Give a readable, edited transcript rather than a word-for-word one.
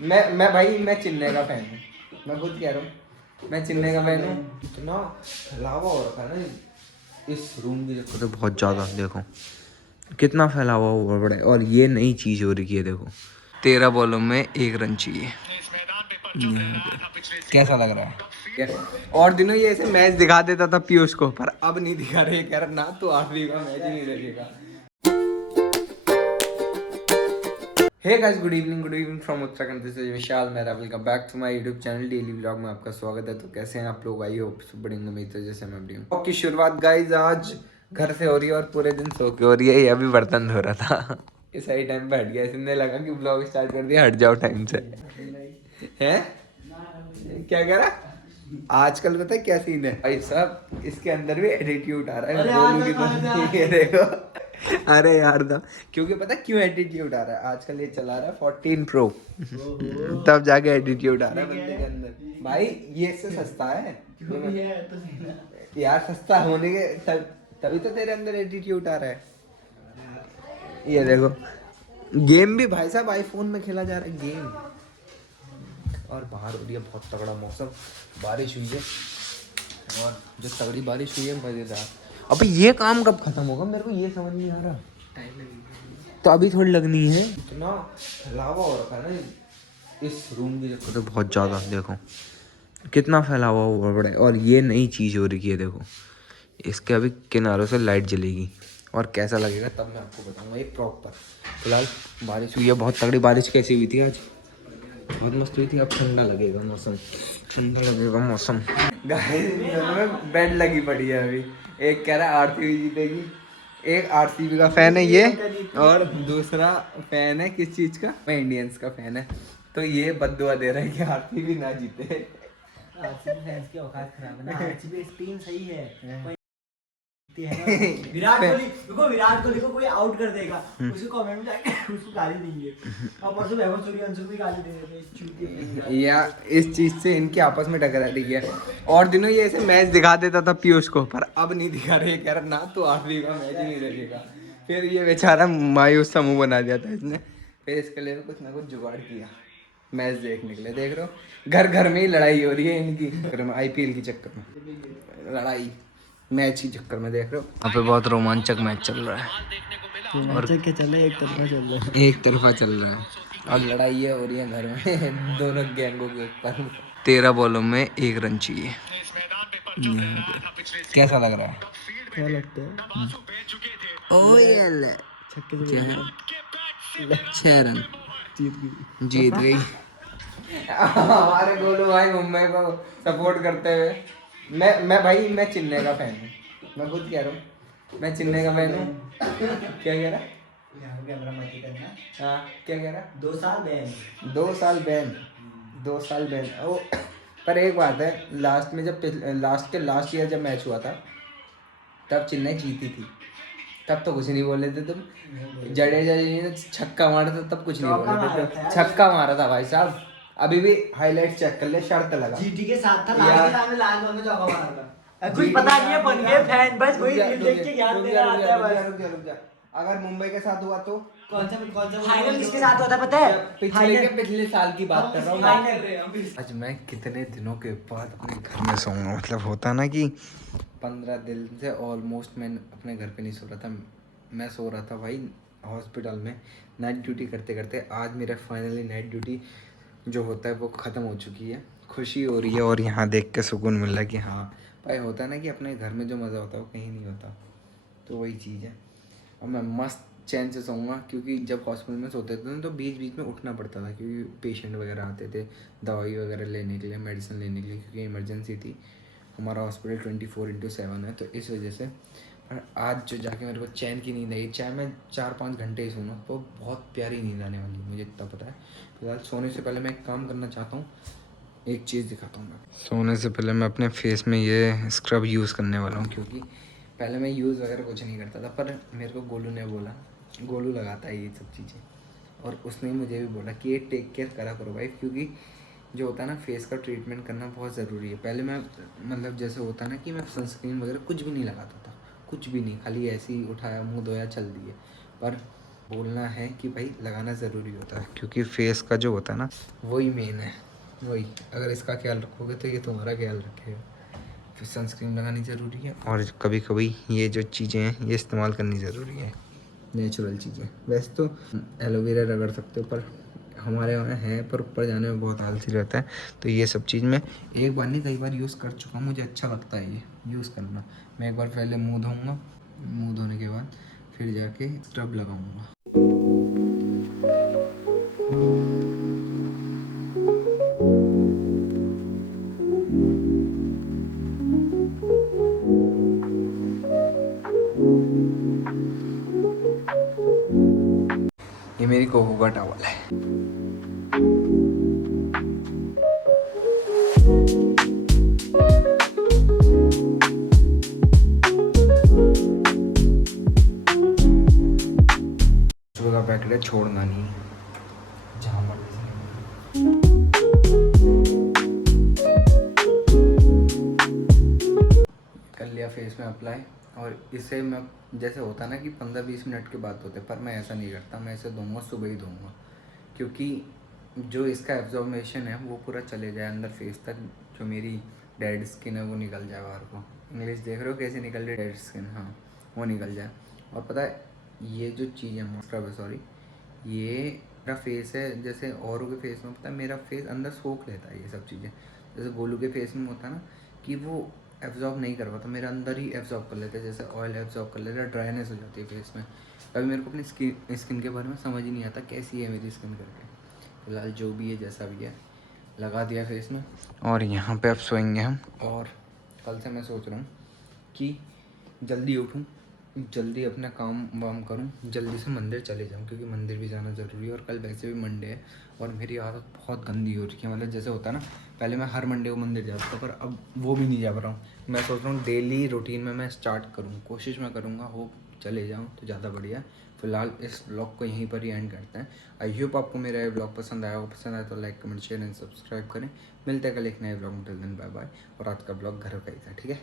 मैं भाई मैं चिन्ने का फैन हूँ। मैं खुद कह रहा हूँ मैं चिन्ने का फैन हूँ। इतना फैलावा हो रखा है ना इस रूम की तो बहुत ज़्यादा। देखो कितना फैलावा हुआ बड़ा है और ये नई चीज़ हो रही है। देखो 13 बॉलों में 1 रन चाहिए। कैसा लग रहा है? और दिनों ये ऐसे मैच दिखा देता था पीयूष को, पर अब नहीं दिखा रहे। कह रहा ना तो 8वीं का मैच ही नहीं लगेगा। Hey guys, good evening from Uttarakhand. This is Vishal Mehra. Welcome back to my YouTube channel daily vlog में आपका स्वागत है। तो कैसे हैं आप लोग? आई होप सब बड़ी उम्मीद है जैसे मैं बढ़िया हूं। की शुरुआत गाइस आज घर से हो रही है और पूरे दिन सो के हो रही है। ये अभी बर्तन धो रहा था। ये सही टाइम पे हट गया। इसने लगा कि व्लॉग स्टार्ट कर दिया, हट जाओ टाइम से। हैं क्या कह रहा? आजकल पता है क्या सीन है भाई साहब, इसके अंदर भी एटीट्यूड आ रहा है। गोलू की तरह। ये देखो। अरे यार दा, क्योंकि पता है क्यों एटीट्यूड आ रहा है? आजकल ये चला रहा है 14 प्रो। तब जाके एटीट्यूड आ रहा है बंदे के अंदर। भाई ये इससे सस्ता है यार। सस्ता होने के तभी तो तेरे अंदर एटीट्यूड आ रहा है। ये देखो गेम भी भाई साहब आईफोन में खेला जा रहा है गेम। और बाहर हो रही है बहुत तगड़ा मौसम, बारिश हुई है और जो तगड़ी बारिश हुई है मजेदार। अबे ये काम कब खत्म होगा? मेरे को ये समझ नहीं आ रहा। टाइम लगेगा तो अभी थोड़ी लगनी है। इतना फैलावा हो रखा है ना इस रूम की तो बहुत ज़्यादा। देखो कितना फैलावा हुआ बड़ा है और ये नई चीज़ हो रही है। देखो इसके अभी किनारों से लाइट जलेगी और कैसा लगेगा तब मैं आपको बताऊंगा एक प्रॉपर। फिलहाल बारिश हुई है बहुत तगड़ी। बारिश कैसी हुई थी आज? बहुत मस्त हुई थी। अब ठंडा लगेगा मौसम, ठंडा लगेगा मौसम। गाइस दोनों में बेड लगी पड़ी है अभी। एक कह रहा है आरसीबी जीतेगी, एक आरसीबी का फैन है ये, और दूसरा फैन है किस चीज का? मैं इंडियंस का फैन है। तो ये बद्दुआ दे रहा है कि आरसीबी ना जीते। आरसीबी फैंस की औकात खराब है ना। आरसीबी टीम सही है विराट कोहली देखो, विराट कोहली को कोई आउट कर देगा उसको कमेंट में जाके उसको गाली देंगे। और परसों वैभव सूर्यवंशी को भी गाली दे देते हैं या इस चीज से इनकी आपस में टकरा रही है। और दिनों ये ऐसे मैच दिखा देता था पीयूष को, पर अब नहीं दिखा रहे। कह रहा ना तो 8वीं का मैच ही नहीं लगेगा। फिर ये बेचारा मायूस सा मुंह बना दिया था इसने। फिर इसके लिए कुछ ना कुछ जुगाड़ किया मैच देखने के लिए। देख रहे हो घर घर में ही लड़ाई हो रही है इनकी। आईपीएल के चक्कर में लड़ाई, मैच के चक्कर में। देख रहे हो यहाँ पे बहुत रोमांचक मैच चल रहा है और क्या चल रहा है? एक तरफा चल रहा है। एक तरफा चल रहा है और लड़ाइयाँ हो रही है घर में दोनों गैंगों के ऊपर। 13 बॉलों में 1 रन चाहिए। कैसा लग रहा है? क्या लगता है? ओ ये छक्के से 6 रन जीत गई। जीत गई। हमारे गोलू भाई मुंबई को सपोर्ट करते हुए। मैं भाई मैं चिन्ने का फैन हूँ। मैं खुद कह रहा हूँ मैं चिन्ने का फैन हूँ। क्या कह रहा? कैमरा मत करना। हाँ क्या कह रहा? 2 साल बैन। 2 साल बैन। 2 साल बैन ओ। पर एक बात है, लास्ट में जब लास्ट ईयर जब मैच हुआ था तब चेन्नई जीती थी। तब तो कुछ नहीं बोले थे तुम। जडेजा जी ने छक्का मारा था तब कुछ नहीं बोले थे तुम। छक्का मारा था भाई साहब। अभी भी हाईलाइट चेक कर ले, शर्त लगा। जीटी के साथ था, लास्ट के सामने लाल बॉल में चौका मारा था। कुछ पता नहीं है, बन गए फैन बस वही दिल देख के ज्ञान देना आता है बस। रुक जा। अगर मुंबई के साथ हुआ तो कौन सा फाइनल किसके साथ होता है पता है? पिछले साल की बात कर रहा हूँ। आज मैं कितने दिनों के बाद अपने घर में सोऊंगा। मतलब होता ना कि 15 दिन से ऑलमोस्ट मैं अपने घर पे नहीं सो रहा था। मैं सो रहा था भाई हॉस्पिटल में नाइट ड्यूटी करते करते। आज मेरा फाइनली नाइट ड्यूटी जो होता है वो ख़त्म हो चुकी है। खुशी हो रही है और यहाँ देख के सुकून मिल रहा है कि हाँ भाई होता है ना कि अपने घर में जो मज़ा होता है वो कहीं नहीं होता। तो वही चीज़ है। और मैं मस्त चैन से सोऊंगा, क्योंकि जब हॉस्पिटल में सोते थे ना तो बीच बीच में उठना पड़ता था, क्योंकि पेशेंट वगैरह आते थे दवाई वगैरह लेने के लिए, मेडिसिन लेने के लिए, क्योंकि इमरजेंसी थी। हमारा हॉस्पिटल 24/7 है तो इस वजह से। पर आज जो जाके मेरे को चैन की नींद आई, चाहे मैं 4-5 घंटे ही सोऊं तो बहुत प्यारी नींद आने वाली है, मुझे इतना पता है। फिलहाल सोने से पहले मैं एक काम करना चाहता हूँ, एक चीज़ दिखाता हूँ मैं। सोने से पहले मैं अपने फेस में ये स्क्रब यूज़ करने वाला हूँ, क्योंकि पहले मैं यूज़ वगैरह कुछ नहीं करता था, पर मेरे को गोलू ने बोला, गोलू लगाता है ये सब चीज़ें, और उसने मुझे भी बोला कि ये टेक केयर करा करो भाई, क्योंकि जो होता है ना फेस का ट्रीटमेंट करना बहुत ज़रूरी है। पहले मैं मतलब जैसे होता है ना कि मैं सनस्क्रीन वगैरह कुछ भी नहीं लगाता था, कुछ भी नहीं, खाली ऐसे ही उठाया मुँह धोया चल दिए। पर बोलना है कि भाई लगाना ज़रूरी होता है, क्योंकि फेस का जो होता है ना वही मेन है। वही अगर इसका ख्याल रखोगे तो ये तुम्हारा ख्याल रखेगा। फिर सनस्क्रीन लगानी ज़रूरी है, और कभी कभी ये जो चीज़ें हैं ये इस्तेमाल करनी ज़रूरी है, नेचुरल चीज़ें। वैसे तो एलोवेरा रगड़ सकते हो, पर हमारे यहाँ है, पर ऊपर जाने में बहुत आलसी रहता है। तो ये सब चीज़ मैं एक बार नहीं कई बार यूज़ कर चुका हूँ, मुझे अच्छा लगता है ये यूज़ करना। मैं एक बार पहले मुँह धोऊँगा, मुँह धोने के बाद फिर जाके स्क्रब लगाऊँगा। ये मेरी कोको का टॉवल है। सुबह का पैकेट है, छोड़ना नहीं, जहाँ मर्जी से। कर लिया फेस में अप्लाई, और इसे मैं जैसे होता है ना कि 15-20 मिनट के बाद धोते, पर मैं ऐसा नहीं करता, मैं इसे धोऊंगा सुबह ही धोऊंगा, क्योंकि जो इसका एब्जॉर्मेशन है वो पूरा चले जाए अंदर फेस तक, जो मेरी डेड स्किन है वो निकल जाए बाहर को। इंग्लिश देख रहे हो कैसे निकल रही है, डेड स्किन, हाँ वो निकल जाए। और पता है ये जो चीज़ है स्क्रब है, सॉरी, ये मेरा फेस है, जैसे औरों के फेस में पता है मेरा फेस अंदर सोख लेता है ये सब चीज़ें। जैसे गोलू के फेस में होता है ना कि वो एब्जॉर्ब नहीं कर पाता, मेरा अंदर ही एब्जॉर्ब कर लेते हैं, जैसे ऑयल एब्जॉर्ब कर लेता है, ड्राइनेस हो जाती है फेस में। कभी मेरे को अपनी स्किन के बारे में समझ ही नहीं आता कैसी है मेरी स्किन करके। फिलहाल जो भी है जैसा भी है लगा दिया फेस में, और यहाँ पे अब सोएंगे हम। और कल से मैं सोच रहा हूँ कि जल्दी उठूँ, जल्दी अपना काम वाम करूँ, जल्दी से मंदिर चले जाऊँ, क्योंकि मंदिर भी जाना ज़रूरी है। और कल वैसे भी मंडे है, और मेरी आदत बहुत गंदी हो रही है, मतलब जैसे होता है ना पहले मैं हर मंडे को मंदिर जाता था, पर अब वो भी नहीं जा पा रहा हूँ। मैं सोच रहा हूँ डेली रूटीन में मैं स्टार्ट करूँ, कोशिश मैं करूँगा, हो चले जाऊँ तो ज़्यादा बढ़िया। फिलहाल इस ब्लॉग को यहीं पर ही एंड करते हैं। आई होप आपको मेरा ये ब्लॉग पसंद आया हो, पसंद आया तो like comment share and subscribe करें। मिलते हैं कल एक नए ब्लॉग में, टिल देन बाय बाय। और आज का ब्लॉग घर का ही था, ठीक है।